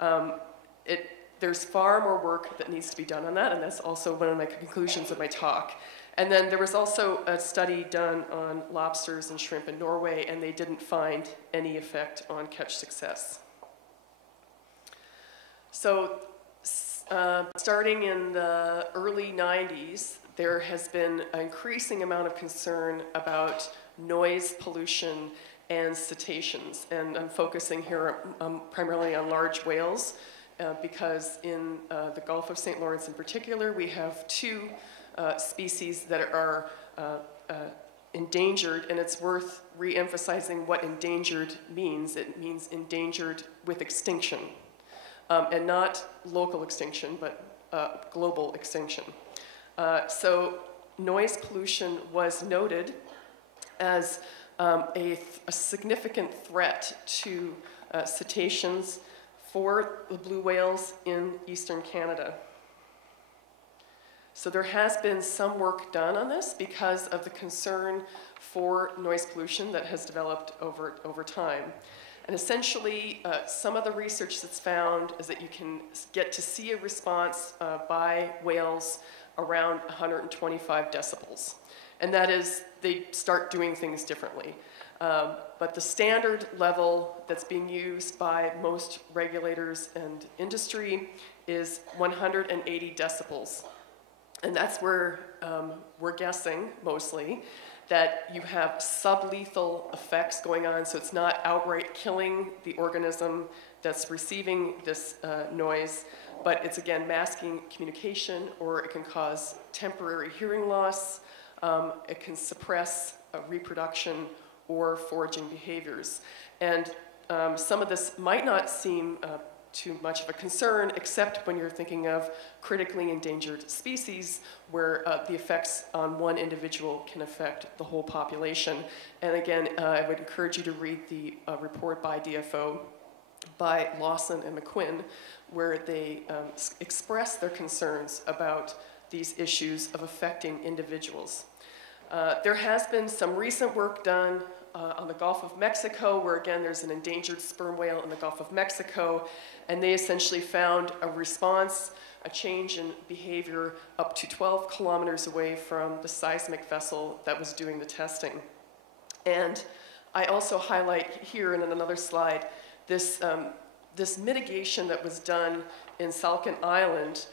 There's far more work that needs to be done on that, and that's also one of my conclusions of my talk. And then there was also a study done on lobsters and shrimp in Norway, and they didn't find any effect on catch success. So starting in the early 90s, there has been an increasing amount of concern about noise pollution and cetaceans. And I'm focusing here primarily on large whales because in the Gulf of St. Lawrence in particular, we have two species that are endangered, and it's worth re-emphasizing what endangered means. It means endangered with extinction, and not local extinction, but global extinction. So noise pollution was noted as a significant threat to cetaceans for the blue whales in eastern Canada. So there has been some work done on this because of the concern for noise pollution that has developed over time. And essentially, some of the research that's found is that you can get to see a response by whales around 125 decibels. And that is, they start doing things differently. But the standard level that's being used by most regulators and industry is 180 decibels. And that's where we're guessing, mostly, that you have sublethal effects going on, so it's not outright killing the organism that's receiving this noise, but it's, again, masking communication, or it can cause temporary hearing loss, it can suppress reproduction or foraging behaviors. And some of this might not seem too much of a concern, except when you're thinking of critically endangered species, where the effects on one individual can affect the whole population. And again, I would encourage you to read the report by DFO, by Lawson and McQuinn, where they express their concerns about these issues of affecting individuals. There has been some recent work done on the Gulf of Mexico, where again there's an endangered sperm whale in the Gulf of Mexico, and they essentially found a response, a change in behavior up to 12 kilometers away from the seismic vessel that was doing the testing. And I also highlight here in another slide this, this mitigation that was done in Salcombe Island,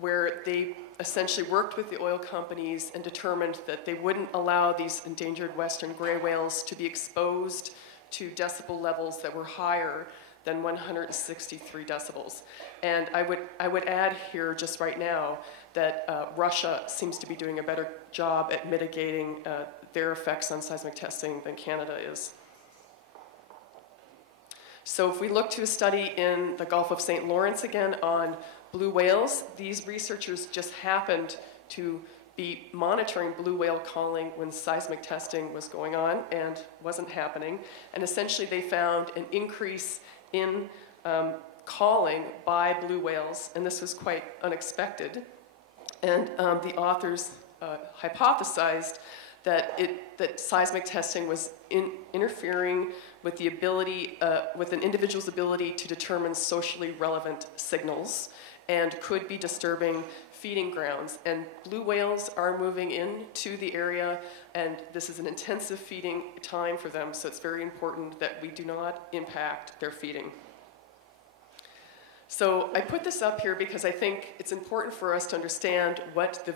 where they essentially worked with the oil companies and determined that they wouldn't allow these endangered western gray whales to be exposed to decibel levels that were higher than 163 decibels. And I would add here just right now that Russia seems to be doing a better job at mitigating their effects on seismic testing than Canada is. So if we look to a study in the Gulf of St. Lawrence again on blue whales, these researchers just happened to be monitoring blue whale calling when seismic testing was going on and wasn't happening. And essentially they found an increase in calling by blue whales, and this was quite unexpected. And the authors hypothesized that seismic testing was interfering with the ability, with an individual's ability to determine socially relevant signals, and could be disturbing feeding grounds. And blue whales are moving into the area, and this is an intensive feeding time for them, so it's very important that we do not impact their feeding. So I put this up here because I think it's important for us to understand what the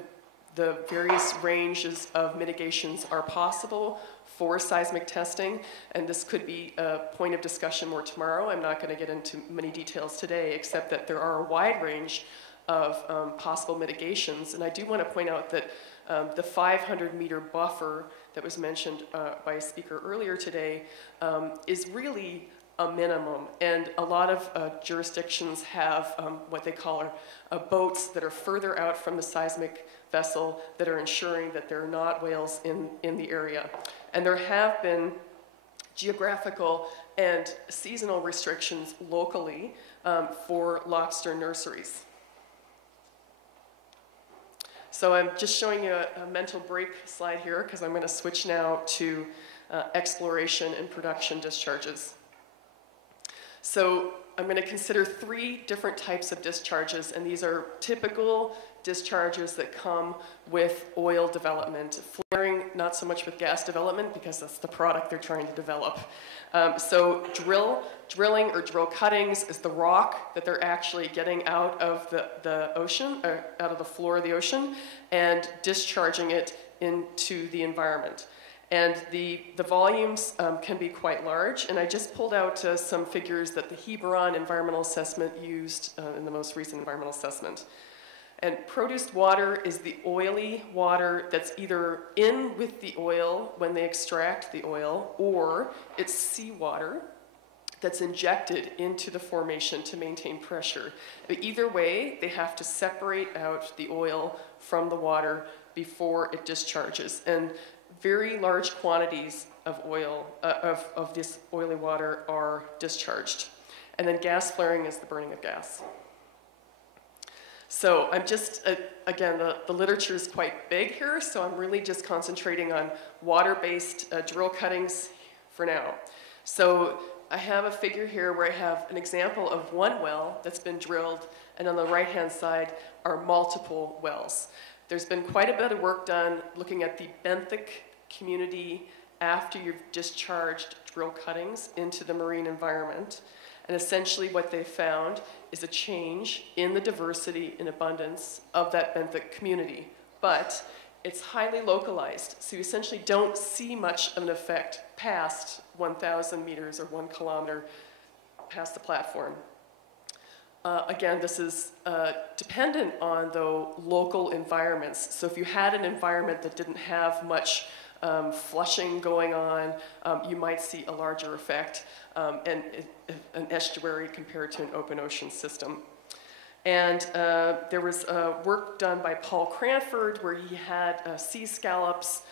various ranges of mitigations are possible for seismic testing, and this could be a point of discussion more tomorrow. I'm not going to get into many details today, except that there are a wide range of possible mitigations. And I do want to point out that the 500-meter buffer that was mentioned by a speaker earlier today is really a minimum, and a lot of jurisdictions have what they call boats that are further out from the seismic vessel that are ensuring that there are not whales in the area. And there have been geographical and seasonal restrictions locally for lobster nurseries. So I'm just showing you a mental break slide here because I'm going to switch now to exploration and production discharges. So I'm going to consider 3 different types of discharges, and these are typical discharges that come with oil development. Flaring, not so much with gas development, because that's the product they're trying to develop. So drilling or drill cuttings is the rock that they're actually getting out of the ocean, or out of the floor of the ocean, and discharging it into the environment. And the volumes can be quite large, and I just pulled out some figures that the Hebron Environmental Assessment used in the most recent environmental assessment. And produced water is the oily water that's either in with the oil when they extract the oil, or it's seawater that's injected into the formation to maintain pressure. But either way, they have to separate out the oil from the water before it discharges. And very large quantities of oil, of this oily water are discharged. And then gas flaring is the burning of gas. So I'm just, again, the literature is quite big here, so I'm really just concentrating on water-based drill cuttings for now. So I have a figure here where I have an example of one well that's been drilled, and on the right-hand side are multiple wells. There's been quite a bit of work done looking at the benthic community after you've discharged drill cuttings into the marine environment. And essentially what they found is a change in the diversity and abundance of that benthic community. But it's highly localized, so you essentially don't see much of an effect past 1,000 meters or 1 kilometer past the platform. Again, this is dependent on, though, local environments. So if you had an environment that didn't have much flushing going on, you might see a larger effect, and an estuary compared to an open ocean system. And there was work done by Paul Cranford where he had sea scallops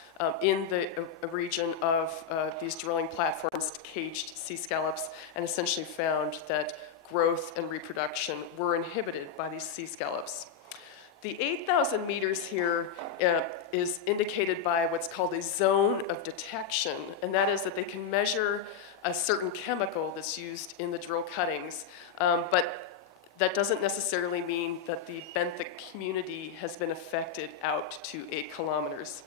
in the region of these drilling platforms, caged sea scallops, and essentially found that growth and reproduction were inhibited by these sea scallops. The 8,000 meters here is indicated by what's called a zone of detection, and that is that they can measure a certain chemical that's used in the drill cuttings, but that doesn't necessarily mean that the benthic community has been affected out to 8 kilometers.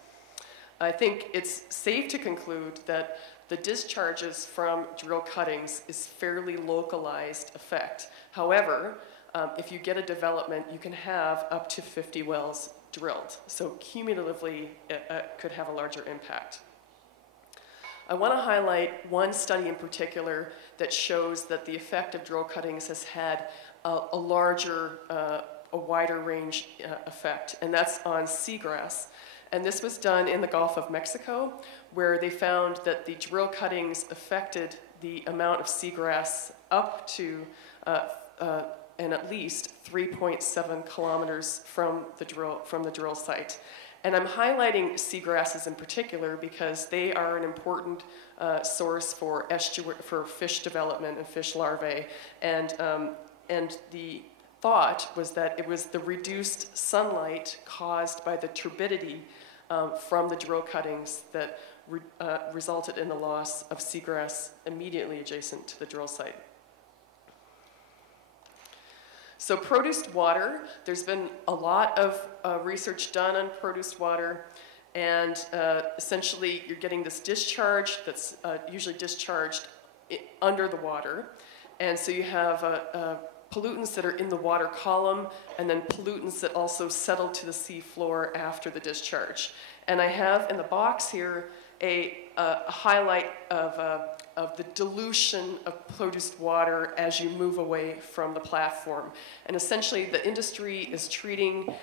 I think it's safe to conclude that the discharges from drill cuttings is fairly localized effect. However, if you get a development, you can have up to 50 wells drilled. So cumulatively, it could have a larger impact. I want to highlight one study in particular that shows that the effect of drill cuttings has had a larger, a wider range effect, and that's on seagrass. And this was done in the Gulf of Mexico, where they found that the drill cuttings affected the amount of seagrass up to and at least 3.7 kilometers from the drill site. And I'm highlighting seagrasses in particular because they are an important source for fish development and fish larvae. And the thought was that it was the reduced sunlight caused by the turbidity from the drill cuttings that resulted in the loss of seagrass immediately adjacent to the drill site. So produced water, there's been a lot of research done on produced water, and essentially you're getting this discharge that's usually discharged under the water, and so you have pollutants that are in the water column, and then pollutants that also settle to the sea floor after the discharge. And I have in the box here a highlight of the dilution of produced water as you move away from the platform. And essentially the industry is treating,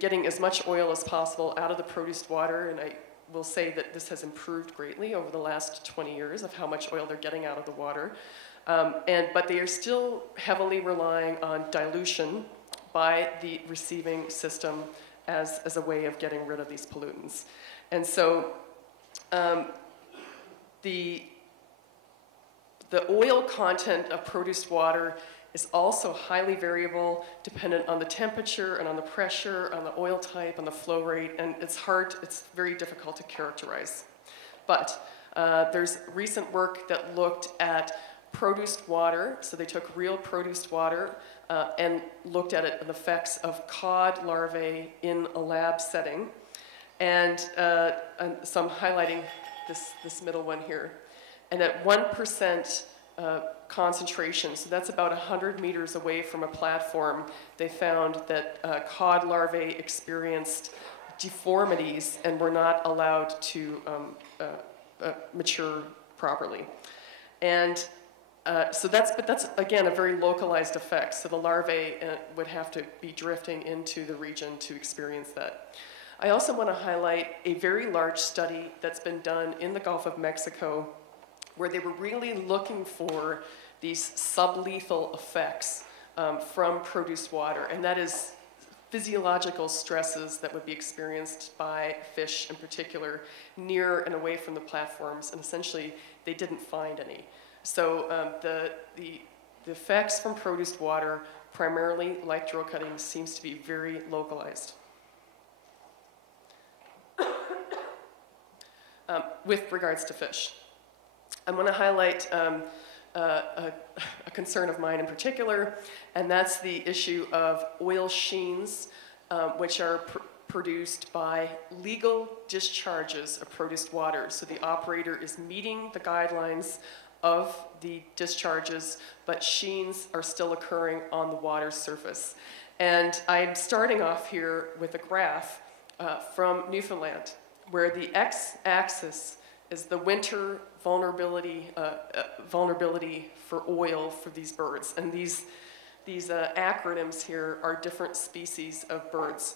getting as much oil as possible out of the produced water, and I will say that this has improved greatly over the last 20 years of how much oil they're getting out of the water. But they are still heavily relying on dilution by the receiving system as a way of getting rid of these pollutants. And so the oil content of produced water is also highly variable, dependent on the temperature and on the pressure, on the oil type, on the flow rate, and it's very difficult to characterize. But there's recent work that looked at produced water, so they took real produced water and looked at it, the effects of cod larvae in a lab setting. And so I'm highlighting this middle one here. And at 1% concentration, so that's about 100 meters away from a platform, they found that cod larvae experienced deformities and were not allowed to mature properly. And so that's again a very localized effect. So the larvae would have to be drifting into the region to experience that. I also want to highlight a very large study that's been done in the Gulf of Mexico, where they were really looking for these sublethal effects from produced water, and that is physiological stresses that would be experienced by fish in particular near and away from the platforms, and essentially they didn't find any. So the effects from produced water, primarily like drill cutting, seems to be very localized. With regards to fish, I want to highlight a concern of mine in particular, and that's the issue of oil sheens, which are produced by legal discharges of produced water. So the operator is meeting the guidelines of the discharges, but sheens are still occurring on the water surface. And I'm starting off here with a graph from Newfoundland, where the x-axis is the winter vulnerability for oil for these birds. And these acronyms here are different species of birds.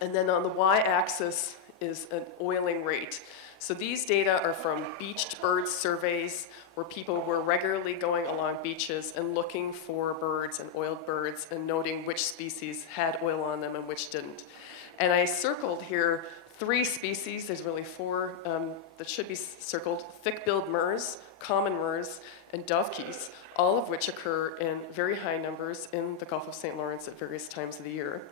And then on the y-axis is an oiling rate. So these data are from beached bird surveys, where people were regularly going along beaches and looking for birds and oiled birds and noting which species had oil on them and which didn't. And I circled here 3 species, there's really 4 that should be circled: thick-billed murres, common murres, and dovekies, all of which occur in very high numbers in the Gulf of St. Lawrence at various times of the year.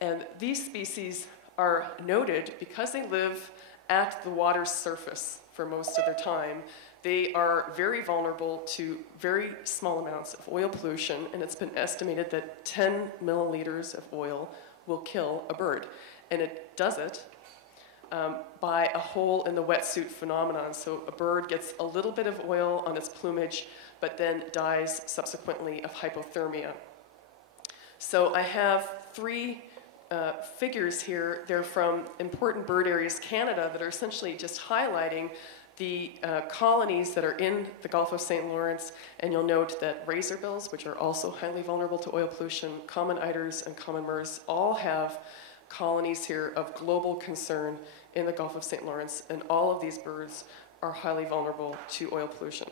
And these species are noted because they live at the water's surface for most of their time. They are very vulnerable to very small amounts of oil pollution, and it's been estimated that 10 milliliters of oil will kill a bird. And it does it by a hole in the wetsuit phenomenon. So a bird gets a little bit of oil on its plumage, but then dies subsequently of hypothermia. So I have 3 figures here. They're from Important Bird Areas Canada that are essentially just highlighting the colonies that are in the Gulf of St. Lawrence, and you'll note that razorbills, which are also highly vulnerable to oil pollution, common eiders and common murres, all have colonies here of global concern in the Gulf of St. Lawrence, and all of these birds are highly vulnerable to oil pollution.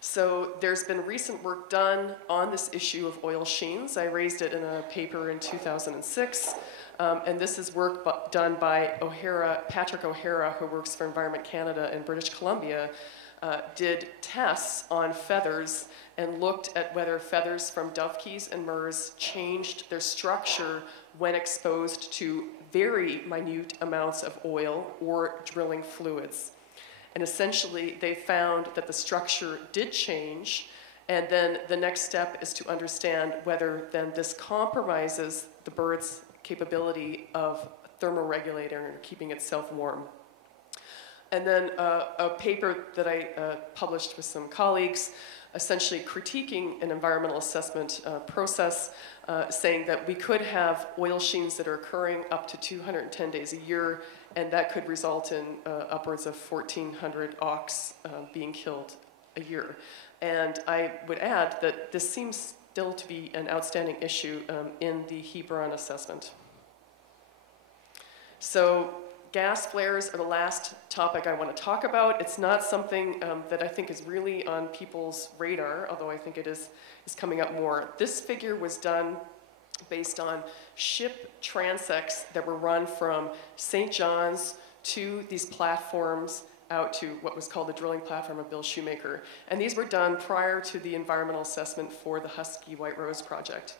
So there's been recent work done on this issue of oil sheens. I raised it in a paper in 2006, and this is work done by Patrick O'Hara, who works for Environment Canada in British Columbia, did tests on feathers and looked at whether feathers from dovekies and murres changed their structure when exposed to very minute amounts of oil or drilling fluids. And essentially, they found that the structure did change, and then the next step is to understand whether then this compromises the bird's capability of thermoregulating or keeping itself warm. And then a paper that I published with some colleagues, essentially critiquing an environmental assessment process, saying that we could have oil sheens that are occurring up to 210 days a year, and that could result in upwards of 1,400 auks being killed a year. And I would add that this seems still to be an outstanding issue in the Hebron assessment. So gas flares are the last topic I want to talk about. It's not something that I think is really on people's radar, although I think it is coming up more. This figure was done based on ship transects that were run from St. John's to these platforms out to what was called the drilling platform of Bill Shoemaker. And these were done prior to the environmental assessment for the Husky White Rose project.